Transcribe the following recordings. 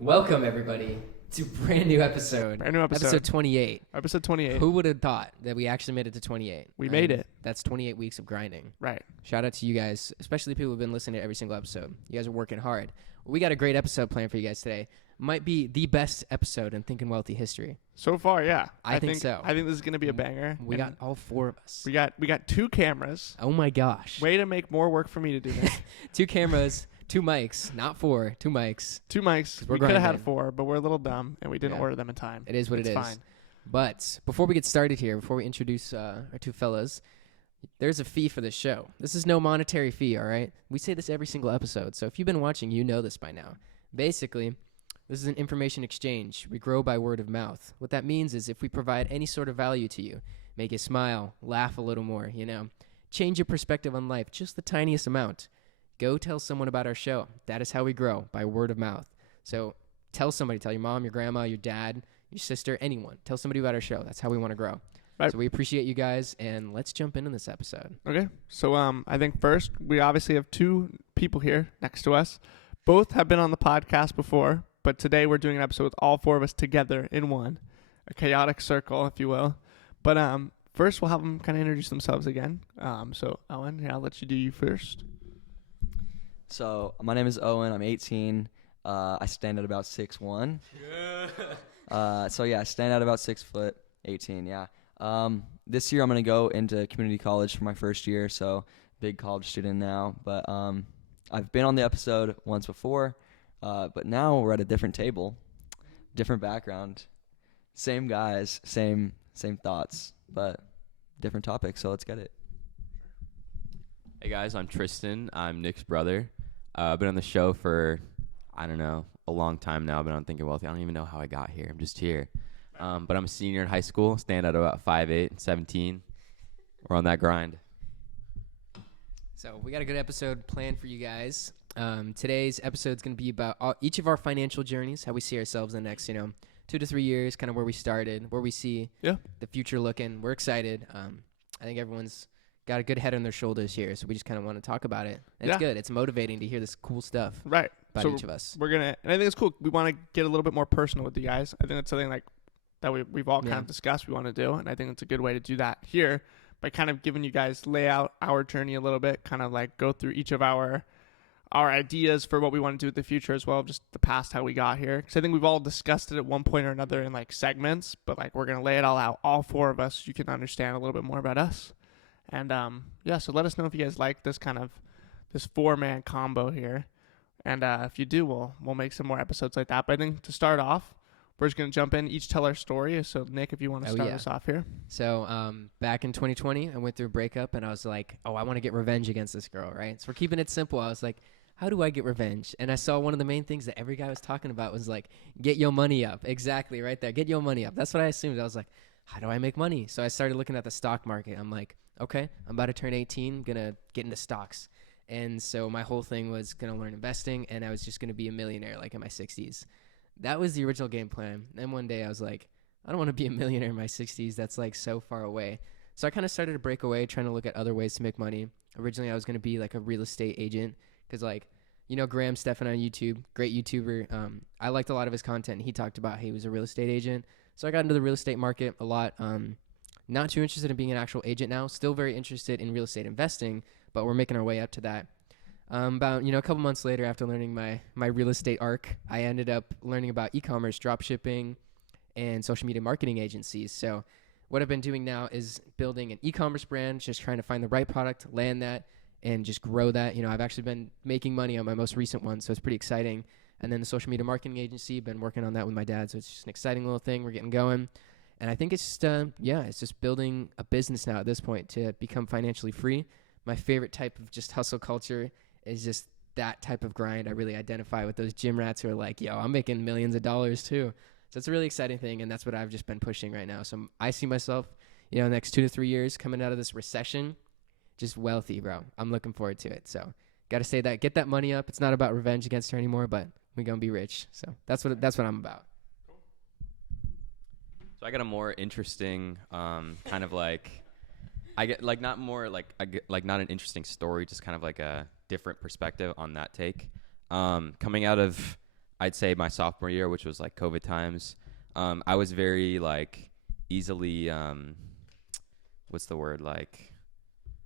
Welcome, everybody, to brand new episode. Episode 28. Episode 28. Who would have thought that we actually made it to 28? We made it. That's 28 weeks of grinding. Right. Shout out to you guys, especially people who've been listening to every single episode. You guys are working hard. We got a great episode planned for you guys today. Might be the best episode in Thinking Wealthy history. So far, yeah. I think so. I think this is going to be a banger. We got all four of us. We got two cameras. Oh my gosh. Way to make more work for me to do this. 2 cameras, 2 mics, not 4, 2 mics. 2 mics. We could have had 4, but we're a little dumb and we didn't order them in time. It is what it is. Fine. But before we get started here, before we introduce our 2 fellas, there's a fee for this show. This is no monetary fee, all right? We say this every single episode, so if you've been watching, you know this by now. Basically, this is an information exchange. We grow by word of mouth. What that means is if we provide any sort of value to you, make you smile, laugh a little more, change your perspective on life just the tiniest amount, go tell someone about our show. That is how we grow, by word of mouth. So tell somebody, tell your mom, your grandma, your dad, your sister, anyone. Tell somebody about our show. That's how we want to grow. Right. So we appreciate you guys, and let's jump into this episode. Okay. So I think first, we obviously have 2 people here next to us. Both have been on the podcast before, but today we're doing an episode with all 4 of us together in one, a chaotic circle, if you will. But first, we'll have them kind of introduce themselves again. So Owen, I'll let you do you first. So my name is Owen. I'm 18. I stand at about 6'1". I stand at about 6 foot, 18. Yeah. This year I'm gonna go into community college for my first year, so big college student now. But I've been on the episode once before, but now we're at a different table, different background, same guys, same thoughts, but different topics. So let's get it. Hey guys, I'm Tristan. I'm Nick's brother. I've been on the show for, I don't know, a long time now. I've been on Thinking Wealthy. I don't even know how I got here. I'm just here. But I'm a senior in high school, stand at about 5'8", 17. We're on that grind. So we got a good episode planned for you guys. Today's episode is going to be about each of our financial journeys, how we see ourselves in the next, 2 to 3 years, kind of where we started, where we see the future looking. We're excited. I think everyone's got a good head on their shoulders here, so we just kind of want to talk about it. And it's good. It's motivating to hear this cool stuff about each of us. And I think it's cool. We want to get a little bit more personal with you guys. I think that's something that we've all kind of discussed we want to do, and I think it's a good way to do that here by kind of giving you guys, lay out our journey a little bit, kind of like go through each of our ideas for what we want to do with the future as well, just the past, how we got here. Because I think we've all discussed it at one point or another in segments, but we're going to lay it all out, all 4 of us, so you can understand a little bit more about us. And so let us know if you guys like this kind of this 4-man combo here. And if you do, we'll make some more episodes like that. But I think to start off, we're just going to jump in, each tell our story. So, Nick, if you want to start us off here. So, back in 2020, I went through a breakup, and I was like, I want to get revenge against this girl, right? So, we're keeping it simple. I was like, how do I get revenge? And I saw one of the main things that every guy was talking about was get your money up. Exactly, right there. Get your money up. That's what I assumed. I was like, how do I make money? So, I started looking at the stock market. I'm like, okay, I'm about to turn 18, I'm going to get into stocks. And so, my whole thing was going to learn investing, and I was just going to be a millionaire in my 60s. That was the original game plan. Then one day I was like, I don't want to be a millionaire in my 60s. That's so far away. So I kind of started to break away, trying to look at other ways to make money. Originally, I was going to be a real estate agent because Graham Stephan on YouTube, great YouTuber. I liked a lot of his content. He talked about he was a real estate agent. So I got into the real estate market a lot. Not too interested in being an actual agent now. Still very interested in real estate investing, but we're making our way up to that. About a couple months later, after learning my real estate arc, I ended up learning about e-commerce, drop shipping, and social media marketing agencies. So what I've been doing now is building an e-commerce brand, just trying to find the right product, land that, and just grow that. I've actually been making money on my most recent one, so it's pretty exciting. And then the social media marketing agency, been working on that with my dad, so it's just an exciting little thing. We're getting going. And I think it's just, it's just building a business now at this point to become financially free. My favorite type of just hustle culture is just that type of grind. I really identify with those gym rats who are like, yo, I'm making millions of dollars too. So it's a really exciting thing, and that's what I've just been pushing right now. So I see myself, the next 2 to 3 years coming out of this recession, just wealthy, bro. I'm looking forward to it. So got to say that, get that money up. It's not about revenge against her anymore, but we're going to be rich. So that's what I'm about. So I got a more interesting kind of I get not an interesting story, just kind of a different perspective on that take. Coming out of I'd say my sophomore year, which was like COVID times, I was very like easily, what's the word, like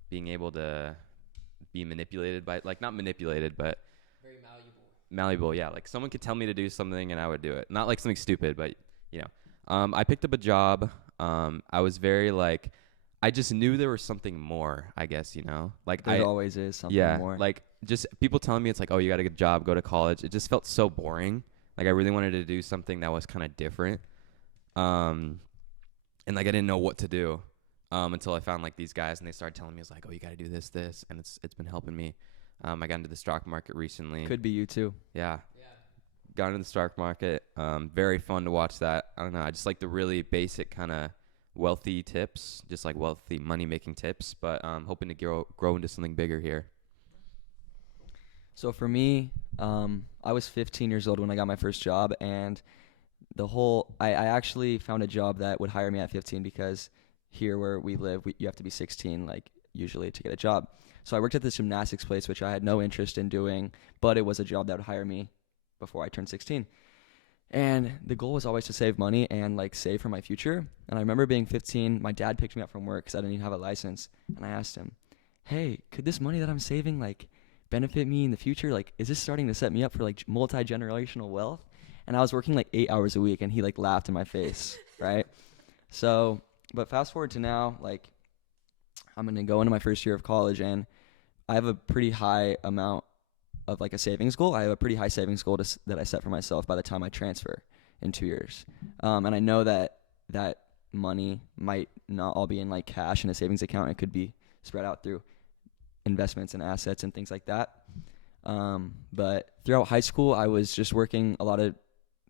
being able to be manipulated by, like, not manipulated, but Very malleable. malleable. Yeah, like someone could tell me to do something and I would do it. Not like something stupid, but you know. I picked up a job. I was very like, I just knew there was something more, I guess, you know, like There always is something more. like just people telling me it's like, oh, you got a good job, go to college. It just felt so boring. Like I really wanted to do something that was kind of different. And like I didn't know what to do until I found like these guys and they started telling me, it's like, oh, you got to do this, and it's been helping me. I got into the stock market recently. Could be you too. Yeah. Got into the stock market. Very fun to watch that. I don't know. I just like the really basic kind of wealthy tips, just like wealthy money making tips, but hoping to grow into something bigger here. So for me, I was 15 years old when I got my first job, and I actually found a job that would hire me at 15 because here where we live, you have to be 16, like usually, to get a job. So I worked at this gymnastics place, which I had no interest in doing, but it was a job that would hire me before I turned 16. And the goal was always to save money and like save for my future. And I remember being 15, my dad picked me up from work because I didn't even have a license. And I asked him, hey, could this money that I'm saving like benefit me in the future? Like, is this starting to set me up for like multi-generational wealth? And I was working like 8 hours a week and he like laughed in my face, right? So, but fast forward to now, like I'm going to go into my first year of college and I have a pretty high amount of like a savings goal. I have a pretty high savings goal that I set for myself by the time I transfer in 2 years. And I know that money might not all be in like cash in a savings account. It could be spread out through investments and assets and things like that. But throughout high school, I was just working a lot of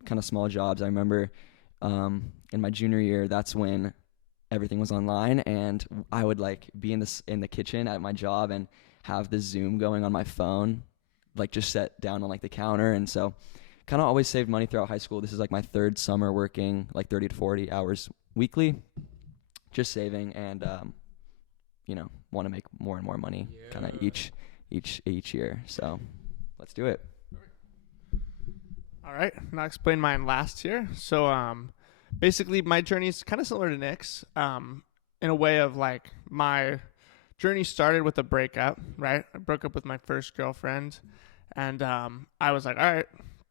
kind of small jobs. I remember in my junior year, that's when everything was online, and I would like be in the kitchen at my job and have the Zoom going on my phone, like just set down on like the counter. And so kind of always saved money throughout high school. This is like my third summer working like 30 to 40 hours weekly, just saving, and want to make more and more money kind of each year. So let's do it. All right, and I'll explain mine last here. So basically my journey is kind of similar to Nick's in a way of like my journey started with a breakup, right? I broke up with my first girlfriend, and I was like, all right,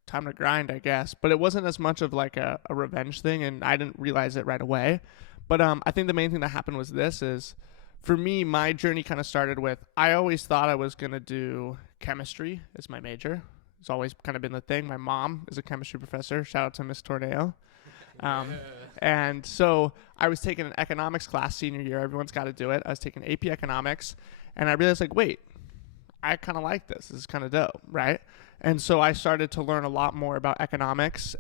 time to grind, I guess. But it wasn't as much of like a revenge thing, and I didn't realize it right away. But I think the main thing that happened was this is, for me, my journey kind of started with, I always thought I was going to do chemistry as my major. It's always kind of been the thing. My mom is a chemistry professor. Shout out to Miss Tordeo. And so I was taking an economics class senior year. Everyone's got to do it. I was taking AP economics, and I realized like, wait, I kind of like this. This is kind of dope, right? And so I started to learn a lot more about economics.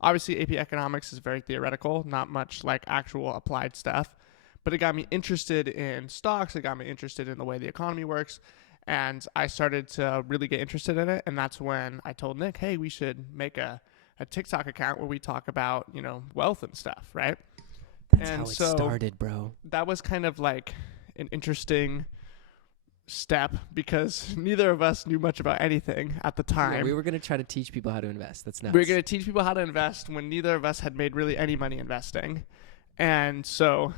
Obviously, AP economics is very theoretical, not much like actual applied stuff, but it got me interested in stocks. It got me interested in the way the economy works. And I started to really get interested in it. And that's when I told Nick, hey, we should make a TikTok account where we talk about, wealth and stuff, right? That's and how it so started, bro. That was kind of like an interesting step because neither of us knew much about anything at the time. Yeah, we were going to try to teach people how to invest. That's nuts. We were going to teach people how to invest when neither of us had made really any money investing. And so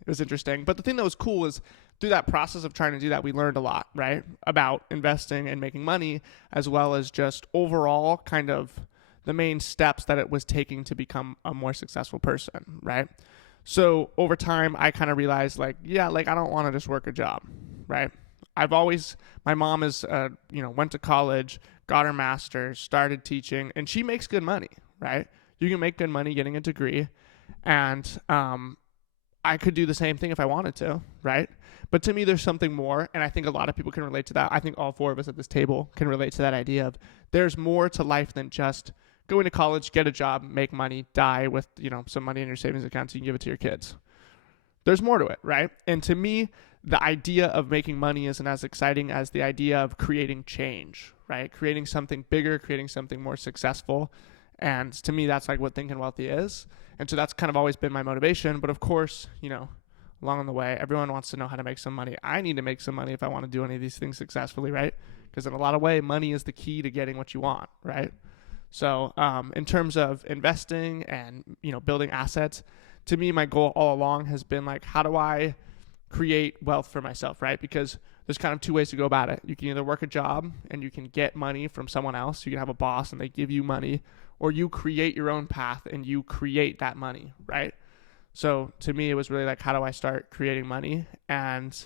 it was interesting. But the thing that was cool was through that process of trying to do that, we learned a lot, right? About investing and making money, as well as just overall kind of the main steps that it was taking to become a more successful person, right? So over time, I kind of realized I don't want to just work a job, right? My mom is, went to college, got her master's, started teaching, and she makes good money, right? You can make good money getting a degree, and I could do the same thing if I wanted to, right? But to me, there's something more, and I think a lot of people can relate to that. I think all four of us at this table can relate to that idea of there's more to life than just going to college, get a job, make money, die with, some money in your savings account so you can give it to your kids. There's more to it, right? And to me, the idea of making money isn't as exciting as the idea of creating change, right? Creating something bigger, creating something more successful. And to me, that's like what Thinking Wealthy is. And so that's kind of always been my motivation. But of course, along the way, everyone wants to know how to make some money. I need to make some money if I want to do any of these things successfully, right? Because in a lot of ways, money is the key to getting what you want, right? So in terms of investing and, building assets, to me, my goal all along has been like, how do I create wealth for myself, right? Because there's kind of two ways to go about it. You can either work a job and you can get money from someone else. You can have a boss and they give you money, or you create your own path and you create that money, right? So to me, it was really like, how do I start creating money? And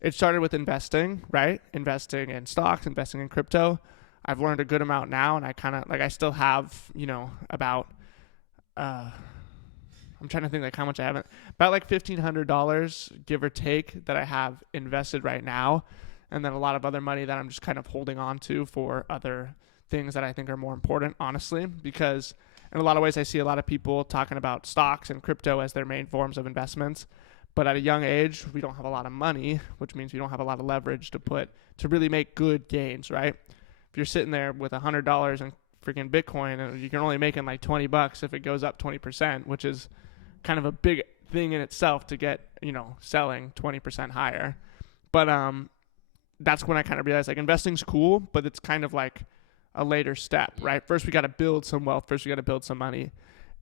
it started with investing, right? Investing in stocks, investing in crypto. I've learned a good amount now, and I kind of like, I still have, about, I'm trying to think like how much I haven't, about like $1,500, give or take, that I have invested right now. And then a lot of other money that I'm just kind of holding on to for other things that I think are more important, honestly, because in a lot of ways I see a lot of people talking about stocks and crypto as their main forms of investments. But at a young age, we don't have a lot of money, which means we don't have a lot of leverage to really make good gains, right? If you're sitting there with $100 in freaking Bitcoin and you're only making like $20 if it goes up 20%, which is kind of a big thing in itself to get, selling 20% higher. But that's when I kind of realized like investing's cool, but it's kind of like a later step, right? First, we got to build some wealth. First, we got to build some money.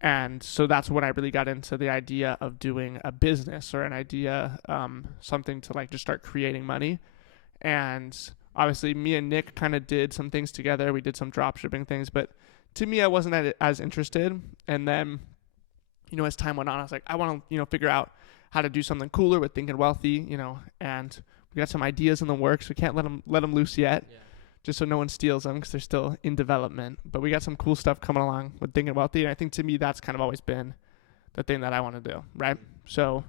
And so that's when I really got into the idea of doing a business or an idea, something to like just start creating money. And obviously me and Nick kind of did some things together. We did some drop shipping things, but to me, I wasn't as interested. And then, as time went on, I was like, I want to, figure out how to do something cooler with Thinking Wealthy, and we got some ideas in the works. We can't let them loose yet, just so no one steals them because they're still in development. But we got some cool stuff coming along with Thinking Wealthy. And I think to me, that's kind of always been the thing that I want to do, right? So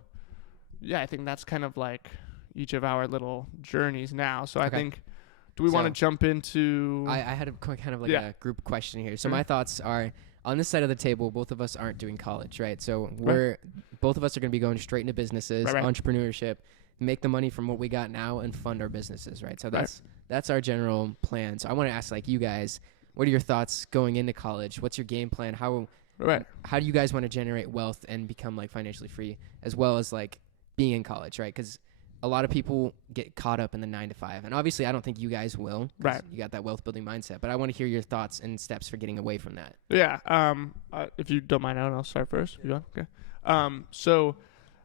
yeah, I think that's kind of like each of our little journeys now. So I think, do we want to jump into... I had a kind of like a group question here. So my thoughts are, on this side of the table, both of us aren't doing college, right? So both of us are going to be going straight into businesses, entrepreneurship, make the money from what we got now and fund our businesses, right? So that's our general plan. So I want to ask like you guys, what are your thoughts going into college? What's your game plan? How do you guys want to generate wealth and become like financially free, as well as like being in college, right? Because a lot of people get caught up in the 9 to 5, and obviously I don't think you guys will, right? You got that wealth building mindset, but I want to hear your thoughts and steps for getting away from that. Yeah. If you don't mind, I'll start first. Yeah. Okay. So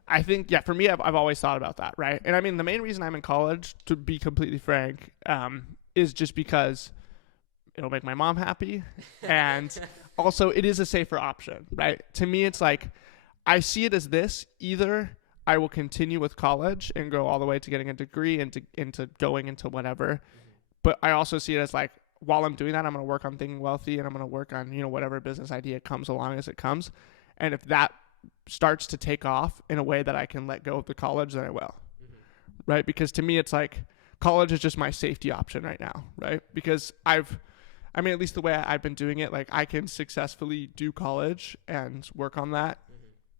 I think, for me, I've always thought about that, right? And I mean, the main reason I'm in college, to be completely frank, is just because it'll make my mom happy, and also it is a safer option, right? To me, it's like, I see it as this: either I will continue with college and go all the way to getting a degree and into going into whatever. But I also see it as like, while I'm doing that, I'm going to work on Thinking Wealthy, and I'm going to work on, whatever business idea comes along as it comes. And if that starts to take off in a way that I can let go of the college, then I will. Right? Because to me, it's like college is just my safety option right now. Right? Because at least the way I've been doing it, like I can successfully do college and work on that.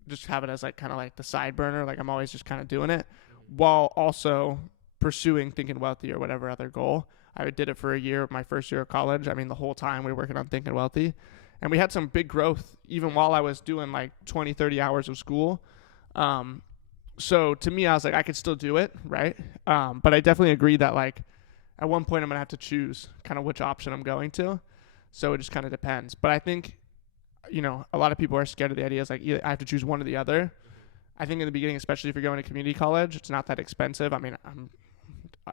Just have it as like kind of like the side burner. Like I'm always just kind of doing it while also pursuing Thinking Wealthy or whatever other goal. I did it for a year, my first year of college. I mean, the whole time we were working on Thinking Wealthy, and we had some big growth even while I was doing like 20, 30 hours of school. So to me, I was like, I could still do it. Right. But I definitely agree that like at one point I'm going to have to choose kind of which option I'm going to. So it just kind of depends. But I think, a lot of people are scared of the idea. It's like, either I have to choose one or the other. I think in the beginning, especially if you're going to community college, it's not that expensive. I mean,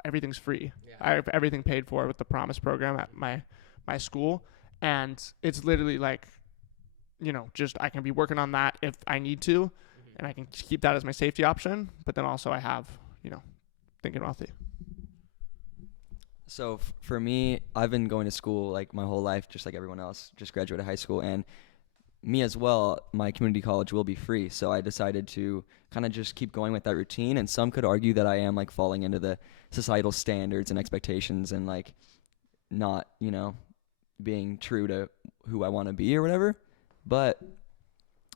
everything's free. I have everything paid for with the Promise program at my school. And it's literally like, just I can be working on that if I need to, and I can keep that as my safety option. But then also I have, Thinking Wealthy. So for me, I've been going to school like my whole life, just like everyone else, just graduated high school. And me as well, my community college will be free. So I decided to kind of just keep going with that routine. And some could argue that I am like falling into the societal standards and expectations and like not, being true to who I want to be or whatever. But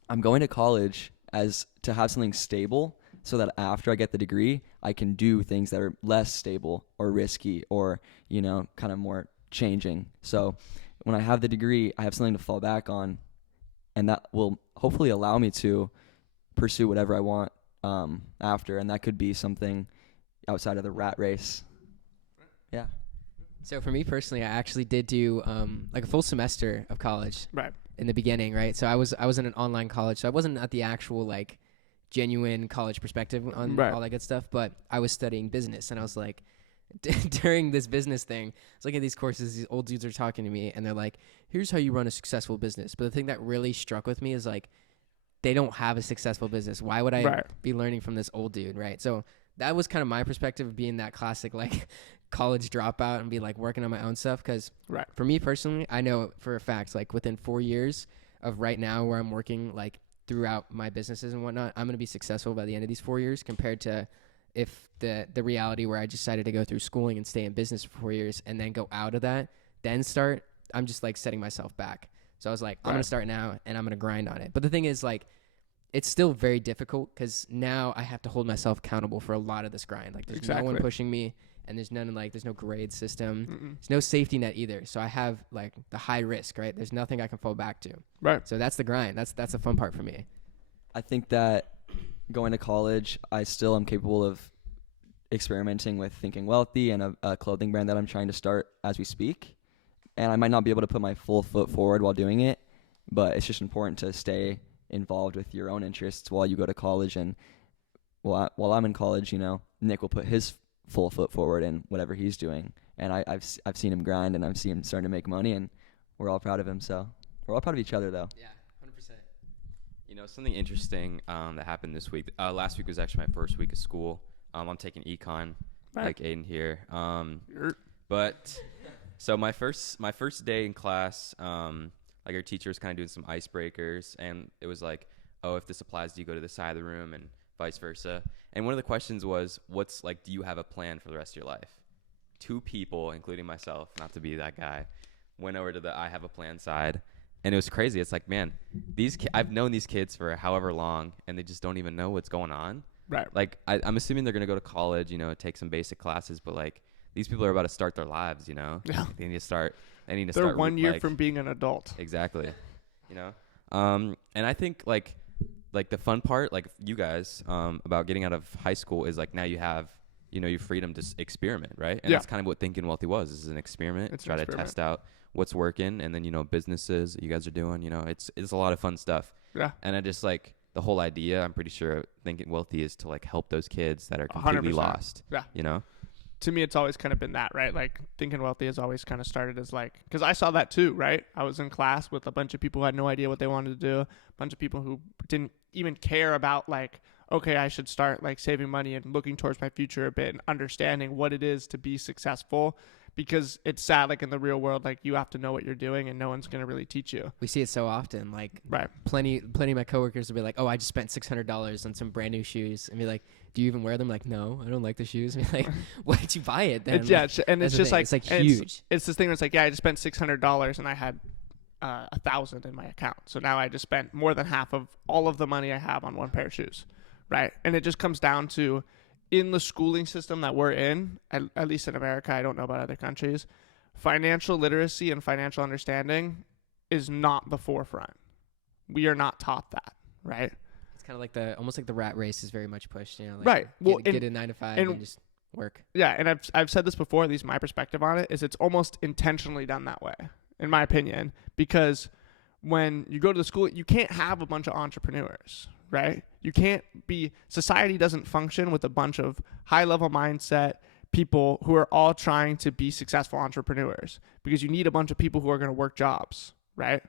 I'm going to college as to have something stable so that after I get the degree, I can do things that are less stable or risky or, kind of more changing. So when I have the degree, I have something to fall back on, and that will hopefully allow me to pursue whatever I want after. And that could be something outside of the rat race. Yeah. So for me personally, I actually did do like a full semester of college Right. in the beginning, right? So I was in an online college, so I wasn't at the actual like genuine college perspective on Right. all that good stuff, but I was studying business, and I was like, during this business thing, I was looking at these courses, these old dudes are talking to me, and they're like, here's how you run a successful business. But the thing that really struck with me is like, they don't have a successful business. Why would I Right. be learning from this old dude, right? So that was kind of my perspective of being that classic like college dropout and be like working on my own stuff. Because Right. for me personally, I know for a fact, like within 4 years of right now where I'm working like throughout my businesses and whatnot, I'm going to be successful by the end of these 4 years compared to if the reality where I decided to go through schooling and stay in business for 4 years and then go out of that, then start, I'm just like setting myself back. So I was like, I'm going Right. to start now and I'm going to grind on it. But the thing is like, it's still very difficult because now I have to hold myself accountable for a lot of this grind. Like there's no one Exactly. pushing me, and there's no grade system. Mm-mm. There's no safety net either. So I have like the high risk, right? There's nothing I can fall back to. Right. So that's the grind. That's the fun part for me. I think that going to college, I still am capable of experimenting with Thinking Wealthy and a clothing brand that I'm trying to start as we speak. And I might not be able to put my full foot forward while doing it, but it's just important to stay involved with your own interests while you go to college. And while I'm in college, you know, Nick will put his full foot forward in whatever he's doing. And I've seen him grind, and I've seen him starting to make money, and we're all proud of him. So we're all proud of each other, though. Yeah, 100%. You know, something interesting that happened this week. Last week was actually my first week of school. I'm taking econ, Right. like Aiden here. You're- But so my first day in class, like our teacher was kind of doing some icebreakers, and it was like, oh, if this applies, do you go to the side of the room, and vice versa. And one of the questions was, what's like, do you have a plan for the rest of your life? 2 people, including myself, not to be that guy, went over to the I have a plan side. And it was crazy. It's like, man, I've known these kids for however long, and they just don't even know what's going on. Right. Like, I'm assuming they're going to go to college, you know, take some basic classes, but like, these people are about to start their lives, you know? Yeah. They need to start. They're 1 year like, from being an adult. Exactly. You know? And I think like the fun part, like you guys, about getting out of high school is like now you have, you know, your freedom to experiment, right? And Yeah. that's kind of what Thinking Wealthy was. This is an experiment. It's an Try to experiment. test out what's working, and then, you know, businesses that you guys are doing, you know, it's a lot of fun stuff. Yeah. And I just like the whole idea, I'm pretty sure Thinking Wealthy is to like help those kids that are completely 100%. lost. Yeah. You know? To me, it's always kind of been that, right? Like Thinking Wealthy has always kind of started as like, because I saw that too, right? I was in class with a bunch of people who had no idea what they wanted to do, a bunch of people who didn't even care about like, okay, I should start like saving money and looking towards my future a bit and understanding what it is to be successful. Because it's sad, like in the real world, like you have to know what you're doing and no one's going to really teach you. We see it so often. Like Right. plenty of my coworkers will be like, oh, I just spent $600 on some brand new shoes, and be like, do you even wear them? Like, no, I don't like the shoes. And be like, why did you buy it then? It's, yeah, it's, and That's it's the just thing. like, It's like and huge. It's this thing where it's like, yeah, I just spent $600 and I had 1,000 in my account. So now I just spent more than half of all of the money I have on one pair of shoes, right? And it just comes down to, in the schooling system that we're in, at least in America, I don't know about other countries, financial literacy and financial understanding is not the forefront. We are not taught that, right? It's kind of like almost like the rat race is very much pushed, you know? Like Right. Well, get a 9 to 5 and just work. Yeah, and I've said this before, at least my perspective on it is it's almost intentionally done that way, in my opinion, because when you go to the school, you can't have a bunch of entrepreneurs, right? You can't society doesn't function with a bunch of high-level mindset people who are all trying to be successful entrepreneurs, because you need a bunch of people who are going to work jobs, right?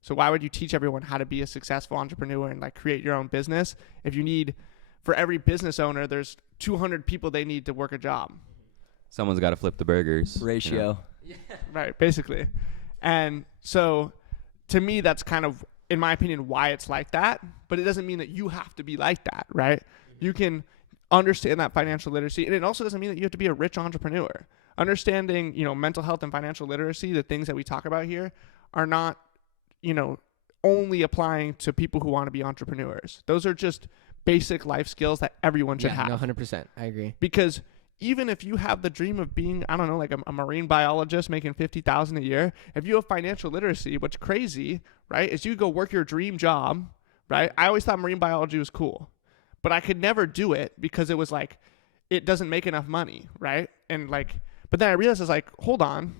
So why would you teach everyone how to be a successful entrepreneur and like create your own business if you need, for every business owner, there's 200 people they need to work a job? Someone's got to flip the burgers. you know? Ratio. Right, basically. And so to me, that's kind of, in my opinion, why it's like that. But it doesn't mean that you have to be like that, right? You can understand that financial literacy. And it also doesn't mean that you have to be a rich entrepreneur. Understanding, you know, mental health and financial literacy, the things that we talk about here, are not, you know, only applying to people who want to be entrepreneurs. Those are just basic life skills that everyone should have. No, 100%. I agree. Because even if you have the dream of being, I don't know, like a marine biologist making $50,000 a year, if you have financial literacy, what's crazy, right, is you go work your dream job, right? I always thought marine biology was cool, but I could never do it because it was like, it doesn't make enough money, right? And like, But then I realized I was like, hold on,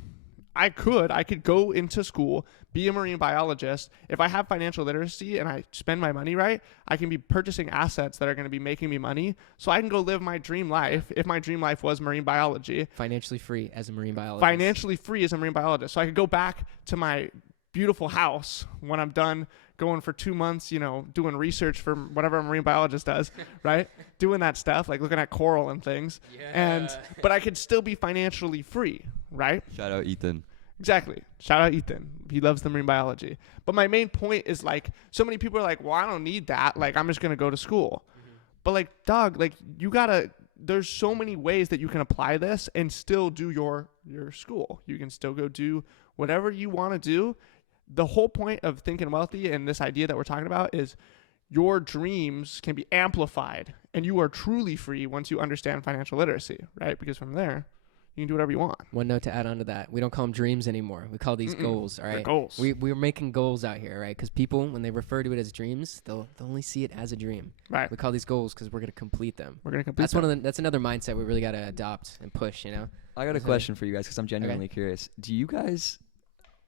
I could go into school, be a marine biologist. If I have financial literacy and I spend my money right, I can be purchasing assets that are going to be making me money. So I can go live my dream life if my dream life was marine biology. Financially free as a marine biologist. Financially free as a marine biologist. So I could go back to my beautiful house when I'm done going for 2 months, doing research for whatever a marine biologist does, right? Doing that stuff, like looking at coral and things. Yeah. But I could still be financially free, right? Shout out Ethan. Exactly. Shout out Ethan. He loves the marine biology. But my main point is like, so many people are like, well, I don't need that. Like, I'm just going to go to school. But like, dog, like there's so many ways that you can apply this and still do your school. You can still go do whatever you want to do. The whole point of Think and Wealthy and this idea that we're talking about is your dreams can be amplified and you are truly free once you understand financial literacy, right? Because from there, you can do whatever you want. One note to add on to that. We don't call them dreams anymore. We call these goals, all right? They're goals. We're making goals out here, right? Because people, when they refer to it as dreams, they'll only see it as a dream. Right. We call these goals because we're going to complete them. We're going to complete That's another mindset we really got to adopt and push, I got a question for you guys because I'm genuinely curious. Do you guys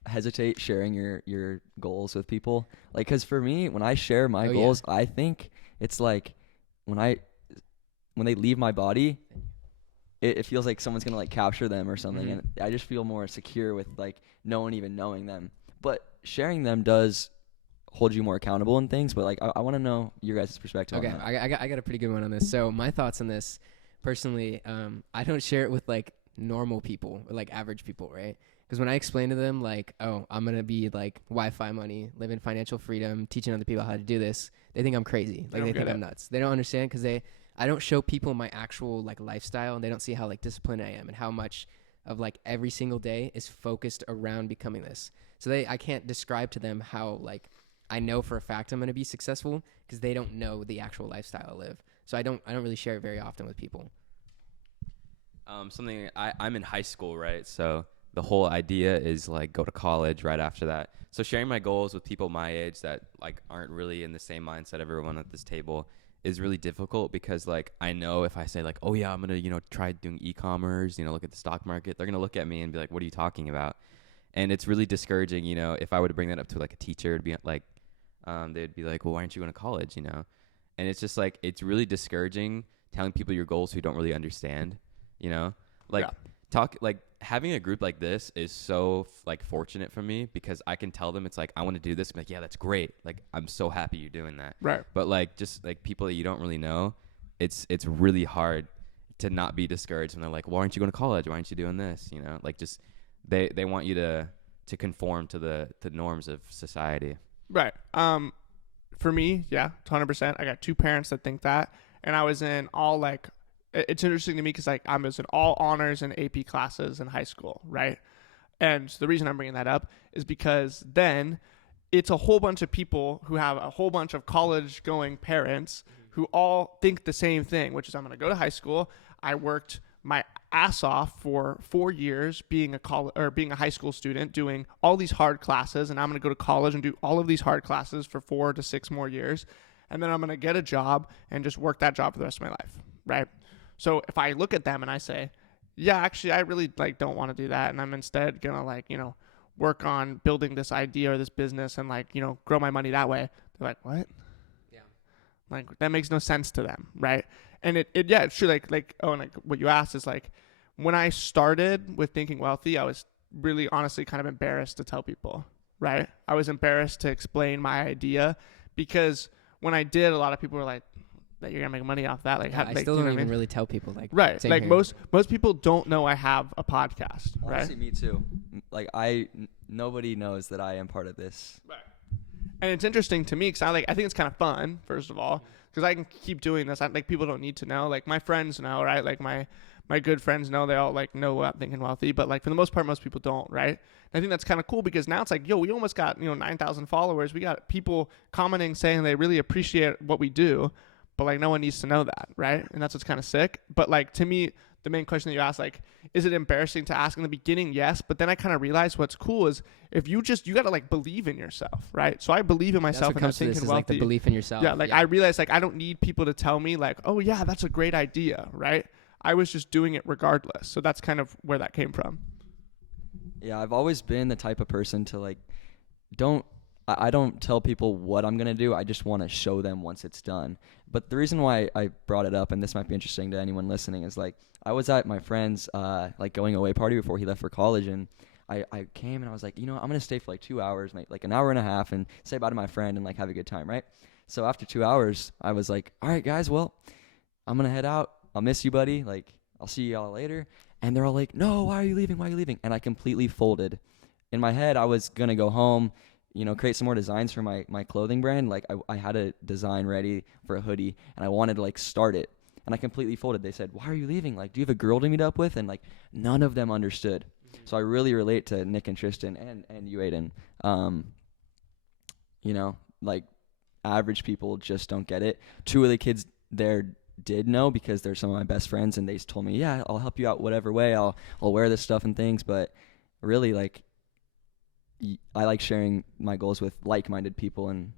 hesitate sharing your goals with people? Like, because for me, when I share my goals, I think it's like when they leave my body, it feels like someone's gonna like capture them or something, and I just feel more secure with like no one even knowing them. But sharing them does hold you more accountable and things. But like I want to know your guys' perspective. Okay, on that. I got a pretty good one on this. So my thoughts on this, personally, I don't share it with like normal people or like average people, right? Because when I explain to them like, oh, I'm gonna be like Wi-Fi money, live in financial freedom, teaching other people how to do this, they think I'm crazy. Like they think I'm nuts. They don't understand because I don't show people my actual like lifestyle, and they don't see how like disciplined I am and how much of like every single day is focused around becoming this. So I can't describe to them how like I know for a fact I'm going to be successful because they don't know the actual lifestyle I live. So I don't really share it very often with people. I'm in high school, right? So the whole idea is like go to college right after that. So sharing my goals with people my age that like aren't really in the same mindset everyone at this table is really difficult because like I know if I say like, oh yeah, I'm gonna try doing e-commerce, look at the stock market, they're gonna look at me and be like, what are you talking about? And it's really discouraging, if I were to bring that up to like a teacher, it'd be like they'd be like, well, why aren't you going to college? And it's just like it's really discouraging telling people your goals who don't really understand. Having a group like this is so like fortunate for me because I can tell them it's like I want to do this. I'm like, yeah, that's great. Like I'm so happy you're doing that. Right. But like just like people that you don't really know, it's really hard to not be discouraged when they're like, why aren't you going to college? Why aren't you doing this? Like just they want you to conform to the norms of society. Right. For me, yeah, 100%. I got two parents that think that, and I was in all like. It's interesting to me because like I was in all honors and AP classes in high school, right? And the reason I'm bringing that up is because then it's a whole bunch of people who have a whole bunch of college-going parents who all think the same thing, which is I'm going to go to high school. I worked my ass off for 4 years being a high school student, doing all these hard classes, and I'm going to go to college and do all of these hard classes for 4 to 6 more years, and then I'm going to get a job and just work that job for the rest of my life, right? So if I look at them and I say, yeah, actually, I really like don't want to do that, and I'm instead gonna like work on building this idea or this business and like grow my money that way. They're like, what? Yeah, like that makes no sense to them, right? And it's true. Like what you asked is like when I started with Thinking Wealthy, I was really honestly kind of embarrassed to tell people, right? I was embarrassed to explain my idea because when I did, a lot of people were like, that you're gonna make money off that. Like, I still don't even really tell people like right. Like most people don't know I have a podcast. Honestly, right? Me too. Like nobody knows that I am part of this. Right. And it's interesting to me because I think it's kind of fun. First of all, because I can keep doing this. Like people don't need to know. Like my friends know, right? Like my good friends know. They all like know about Thinking Wealthy. But like for the most part, most people don't, right? And I think that's kind of cool because now it's like, yo, we almost got 9,000 followers. We got people commenting saying they really appreciate what we do. But like no one needs to know that, right? And that's what's kind of sick. But like to me, the main question that you asked, like, is it embarrassing to ask in the beginning? Yes. But then I kind of realized what's cool is if you got to like believe in yourself, right? So I believe in myself and I'm Thinking Wealthy. Like the belief in yourself. Yeah. Like I realized like I don't need people to tell me like, oh yeah, that's a great idea, right? I was just doing it regardless. So that's kind of where that came from. Yeah, I've always been the type of person to like, I don't tell people what I'm going to do. I just want to show them once it's done. But the reason why I brought it up, and this might be interesting to anyone listening, is like I was at my friend's like going away party before he left for college, and I came and I was like, I'm going to stay for like 2 hours, like an hour and a half, and say bye to my friend and like have a good time, right? So after 2 hours, I was like, all right, guys, well, I'm going to head out. I'll miss you, buddy. Like, I'll see y'all later. And they're all like, no, why are you leaving? Why are you leaving? And I completely folded. In my head, I was going to go home, create some more designs for my clothing brand. Like I had a design ready for a hoodie and I wanted to like start it. And I completely folded. They said, why are you leaving? Like, do you have a girl to meet up with? And like, none of them understood. So I really relate to Nick and Tristan and you, Aiden. Like average people just don't get it. Two of the kids there did know because they're some of my best friends and they told me, yeah, I'll help you out whatever way. I'll wear this stuff and things. But really, like, I like sharing my goals with like-minded people, and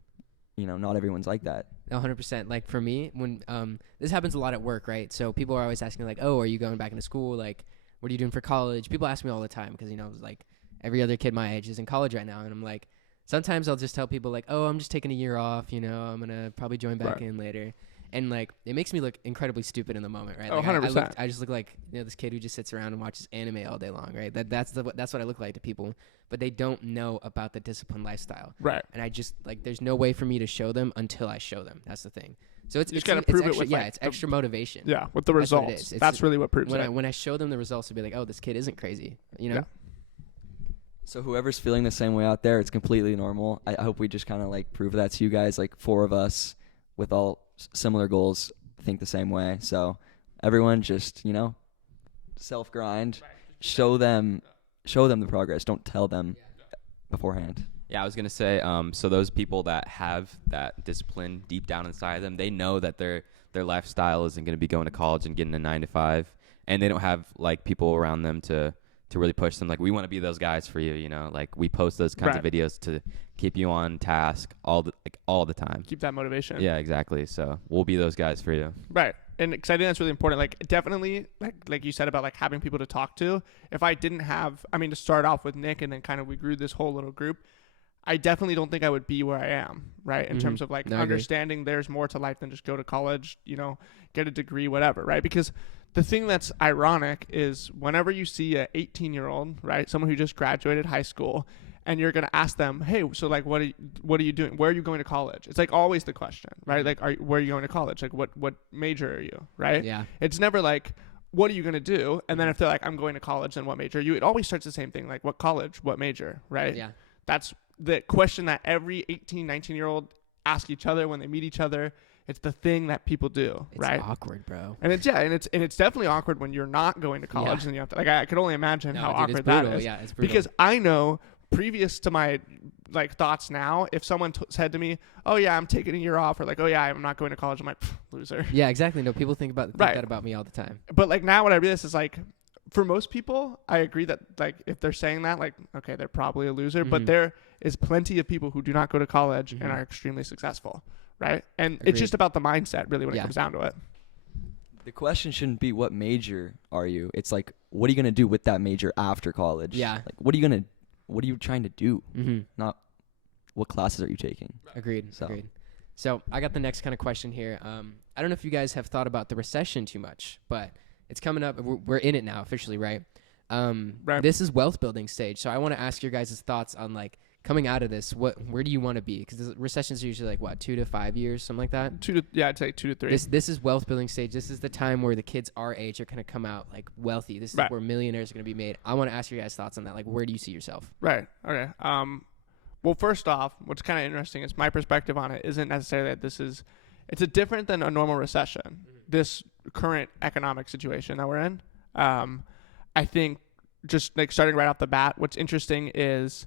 not everyone's like that. 100%. Like for me, when this happens a lot at work, right? So people are always asking like, oh, are you going back into school? Like, what are you doing for college? People ask me all the time because like every other kid my age is in college right now, and I'm like, sometimes I'll just tell people like, oh, I'm just taking a year off, I'm gonna probably join back in later. And like it makes me look incredibly stupid in the moment, right? Like 100%. I just look like this kid who just sits around and watches anime all day long, right? That's what I look like to people, but they don't know about the disciplined lifestyle, right? And I just like there's no way for me to show them until I show them. That's the thing. So it's gotta prove extra, it with it's extra motivation. Yeah, with the results. That's really what proves it. When I show them the results, they'll be like, oh, this kid isn't crazy, Yeah. So whoever's feeling the same way out there, it's completely normal. I hope we just kind of like prove that to you guys. Like 4 of us with all similar goals think the same way. So everyone just, self grind, show them the progress. Don't tell them beforehand. Yeah, I was gonna say, so those people that have that discipline deep down inside them, they know that their lifestyle isn't gonna be going to college and getting a 9 to 5, and they don't have like people around them to really push them. Like, we want to be those guys for you, like we post those kinds of videos to keep you on task all the time. Keep that motivation. Yeah, exactly. So we'll be those guys for you. Right. And because I think that's really important. Like, definitely, like you said about like having people to talk to. If I didn't have, to start off with Nick and then kind of we grew this whole little group, I definitely don't think I would be where I am, right? In terms of like understanding there's more to life than just go to college, get a degree, whatever, right? Because the thing that's ironic is whenever you see a 18-year-old, right, someone who just graduated high school, and you're gonna ask them, hey, so like, what are you doing? Where are you going to college? It's like always the question, right? Like, where are you going to college? Like, what major are you, right? Yeah. It's never like, what are you gonna do? And then if they're like, I'm going to college, then what major are you? It always starts the same thing, like, what college, what major, right? Yeah. That's the question that every 18, 19-year-old ask each other when they meet each other. It's the thing that people do, right? It's awkward, bro. And it's definitely awkward when you're not going to college and you have to, like, I could only imagine how awkward that is. Yeah, it's brutal. Because I know previous to my like thoughts now, if someone said to me, oh yeah, I'm taking a year off, or like, oh yeah, I'm not going to college, I'm like, loser. Yeah, exactly. No, people think that about me all the time. But like now what I realize is like, for most people, I agree that like if they're saying that, like, okay, they're probably a loser, but there is plenty of people who do not go to college and are extremely successful, right? And it's just about the mindset, really, when it comes down to it. The question shouldn't be what major are you? It's like, what are you going to do with that major after college? Yeah. Like, what are you trying to do? Not what classes are you taking? Agreed. So I got the next kind of question here. I don't know if you guys have thought about the recession too much, but it's coming up. We're in it now officially, right? This is wealth building stage. So I want to ask your guys' thoughts on like coming out of this. Where do you want to be? Because the recessions are usually like what, 2 to 5 years, something like that. I'd say 2 to 3. This is wealth building stage. This is the time where the kids our age are going to come out like wealthy. This is where millionaires are going to be made. I want to ask your guys' thoughts on that. Like, where do you see yourself? Right. Okay. Well, first off, what's kind of interesting is my perspective on it isn't necessarily that it's a different than a normal recession. This current economic situation that we're in, I think just like starting right off the bat, what's interesting is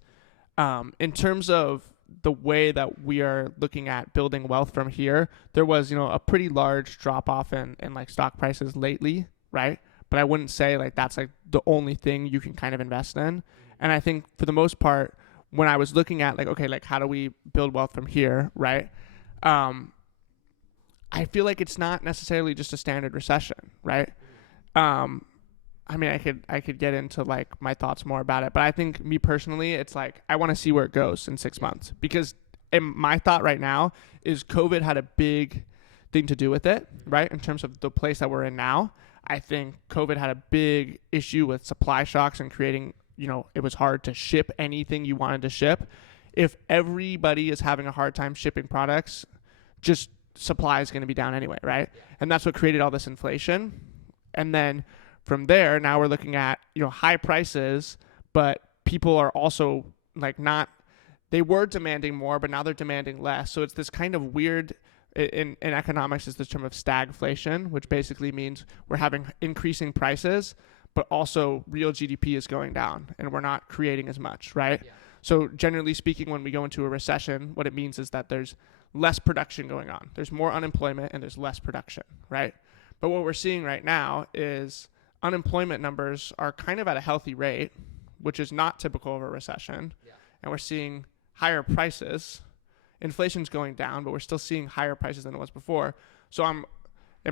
in terms of the way that we are looking at building wealth from here, there was, a pretty large drop off in like stock prices lately, right? But I wouldn't say like that's like the only thing you can kind of invest in. And I think for the most part, when I was looking at like, okay, like how do we build wealth from here, right? I feel like it's not necessarily just a standard recession, right? I mean, I could get into like my thoughts more about it, but I think me personally, it's like I want to see where it goes in 6 months, because my thought right now is COVID had a big thing to do with it, right? In terms of the place that we're in now, I think COVID had a big issue with supply shocks and creating, it was hard to ship anything you wanted to ship. If everybody is having a hard time shipping products, just supply is going to be down anyway, right? And that's what created all this inflation. And then from there, now we're looking at, high prices, but people are also like they were demanding more, but now they're demanding less. So it's this kind of weird, in economics is this term of stagflation, which basically means we're having increasing prices, but also real GDP is going down and we're not creating as much, right? Yeah. So generally speaking, when we go into a recession, what it means is that there's less production going on. There's more unemployment and there's less production, right? But what we're seeing right now is unemployment numbers are kind of at a healthy rate, which is not typical of a recession. Yeah. And we're seeing higher prices. Inflation's going down, but we're still seeing higher prices than it was before. So in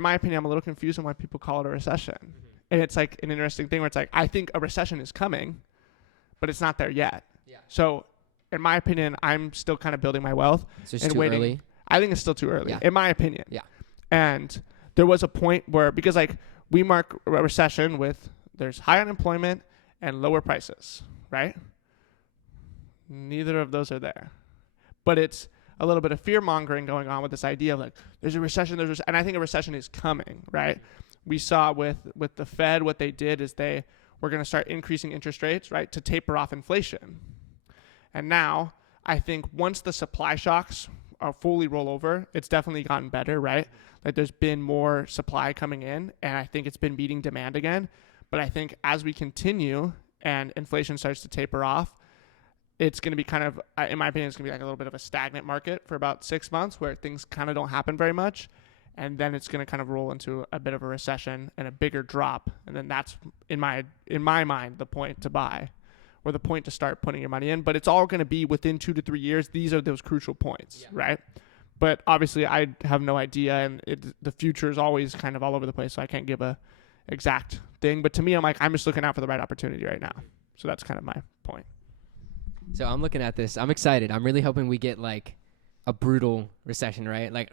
my opinion, I'm a little confused on why people call it a recession. Mm-hmm. And it's like an interesting thing where it's like, I think a recession is coming, but it's not there yet. Yeah. So in my opinion, I'm still kind of building my wealth. It's just too early. I think it's still too early, in my opinion. Yeah. And there was a point where, because like we mark a recession with there's high unemployment and lower prices, right? Neither of those are there. But it's a little bit of fear mongering going on with this idea of like, there's a recession, and I think a recession is coming, right? We saw with the Fed, what they did is they were going to start increasing interest rates, right, to taper off inflation. And now I think once the supply shocks are fully roll over, it's definitely gotten better, right? Like there's been more supply coming in, and I think it's been meeting demand again. But I think as we continue and inflation starts to taper off, it's going to be kind of, in my opinion, it's going to be like a little bit of a stagnant market for about 6 months where things kind of don't happen very much. And then it's going to kind of roll into a bit of a recession and a bigger drop. And then that's, in my mind, the point to buy, or the point to start putting your money in. But it's all going to be within 2 to 3 years. These are those crucial points, right? But obviously, I have no idea, and the future is always kind of all over the place, so I can't give a exact thing. But to me, I'm just looking out for the right opportunity right now. So that's kind of my point. So I'm looking at this. I'm excited. I'm really hoping we get like a brutal recession, right? Like,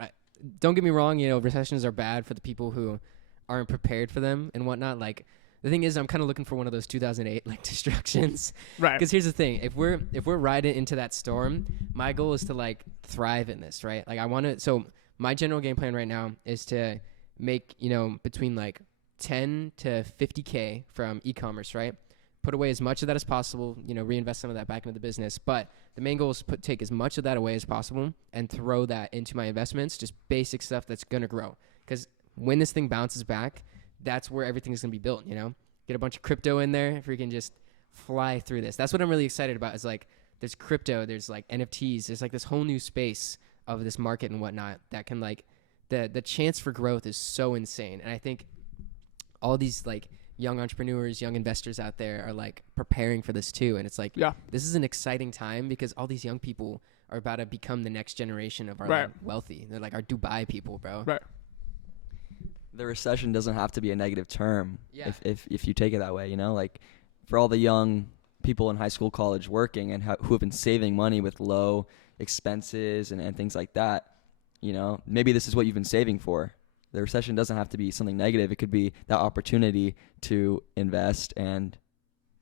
don't get me wrong. Recessions are bad for the people who aren't prepared for them and whatnot. Like, the thing is, I'm kind of looking for one of those 2008 like destructions, right? Because here's the thing: if we're riding into that storm, my goal is to like thrive in this, right? Like, I want to. So my general game plan right now is to make between like 10 to 50K from e-commerce, right? Put away as much of that as possible, reinvest some of that back into the business. But the main goal is to take as much of that away as possible and throw that into my investments, just basic stuff that's going to grow. Because when this thing bounces back, that's where everything is going to be built, Get a bunch of crypto in there if we can just fly through this. That's what I'm really excited about is like there's crypto, there's like NFTs, there's like this whole new space of this market and whatnot that can like the chance for growth is so insane. And I think all these like young entrepreneurs, young investors out there are like preparing for this too. And it's like, this is an exciting time because all these young people are about to become the next generation of our like, wealthy. They're like our Dubai people, bro. Right. The recession doesn't have to be a negative term if you take it that way, like for all the young people in high school, college working and who have been saving money with low expenses and things like that, maybe this is what you've been saving for. The recession doesn't have to be something negative. It could be that opportunity to invest and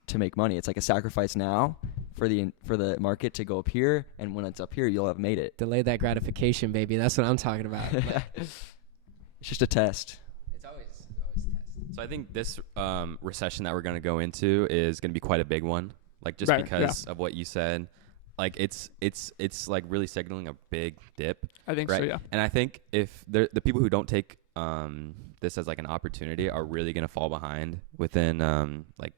to make money. It's like a sacrifice now for the market to go up here, and when it's up here, you'll have made it. Delay that gratification, baby. That's what I'm talking about. It's just a test. It's always a test. So I think this recession that we're going to go into is going to be quite a big one. Like just because of what you said. Like it's like really signaling a big dip. I think so, yeah. And I think if the people who don't take this as like an opportunity are really gonna fall behind within like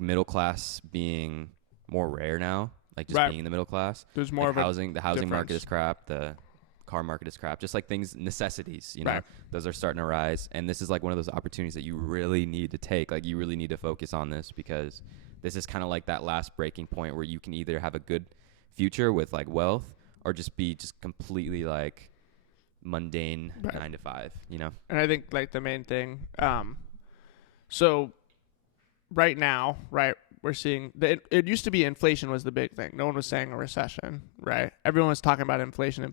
middle class being more rare now. Like just being in the middle class. There's more like of housing. The housing market is crap. The car market is crap. Just like necessities. Those are starting to rise. And this is like one of those opportunities that you really need to take. Like you really need to focus on this because this is kind of like that last breaking point where you can either have a good future with like wealth or just be just completely like mundane 9 to 5, And I think like the main thing, So right now, right, we're seeing that it used to be inflation was the big thing. No one was saying a recession, right? Everyone was talking about inflation.